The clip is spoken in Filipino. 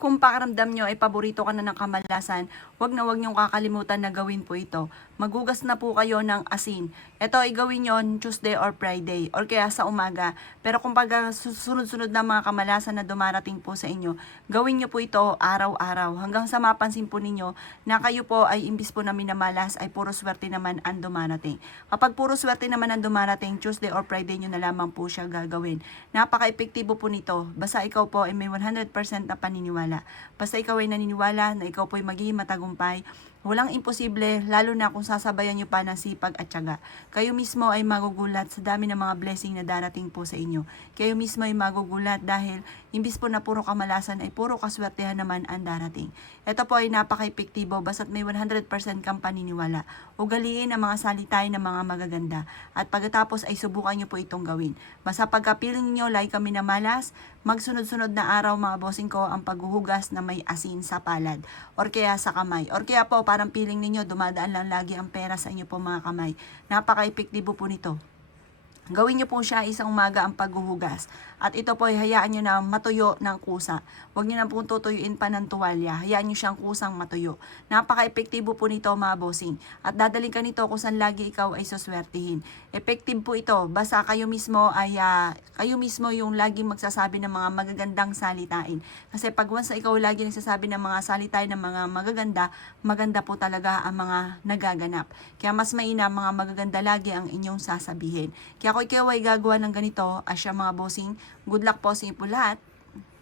Kung pakiramdam nyo ay paborito ka na ng kamalasan, wag na wag nyong kakalimutan na gawin po ito. Maghugas na po kayo ng asin. Ito ay gawin nyo Tuesday or Friday or kaya sa umaga. Pero kung pag susunod-sunod na mga kamalasan na dumarating po sa inyo, gawin nyo po ito araw-araw hanggang sa mapansin po ninyo na kayo po ay imbis po na minamalas ay puro swerte naman ang dumarating. Kapag puro swerte naman ang dumarating, Tuesday or Friday nyo na lamang po siya gagawin. Napaka-epektibo po nito. Basta ikaw po ay may 100% na paniniwala. Basta ikaw ay naniniwala na ikaw po ay magiging matagumpay, walang imposible, lalo na kung sasabayan nyo pa ng sipag at tiyaga. Kayo mismo ay magugulat sa dami ng mga blessing na darating po sa inyo. Kayo mismo ay magugulat dahil imbis po na puro kamalasan ay puro kaswertehan naman ang darating. Ito po ay napaka-epektibo basta't may 100% kang paniniwala. Ugaliin ang mga salitay ng mga magaganda at pagkatapos ay subukan nyo po itong gawin. Basta pagka-feeling nyo like kami na malas, magsunod-sunod na araw mga bossing ko ang paghuhugas na may asin sa palad or kaya sa kamay or kaya po parang feeling ninyo dumadaan lang lagi ang pera sa inyo po mga kamay. Napaka-epektibo po nito. Gawin nyo po siya isang umaga ang paghuhugas. At ito po ay hayaan nyo na matuyo ng kusa. Huwag nyo na pong tutuyuin pa ng tuwalya. Hayaan nyo siyang kusang matuyo. Napaka-epektibo po nito mga bossing. At dadaling ka nito kung saan lagi ikaw ay suswertihin. Effective po ito. Basta kayo mismo ay kayo mismo yung laging magsasabi ng mga magagandang salitain. Kasi pag once na ikaw lagi nagsasabi ng mga salitain ng mga magaganda, maganda po talaga ang mga nagaganap. Kaya mas mainam mga magaganda lagi ang inyong sasabihin. Kaya kung ikaw ay gagawa ng ganito, asya mga bossing, good luck po sa inyo po lahat.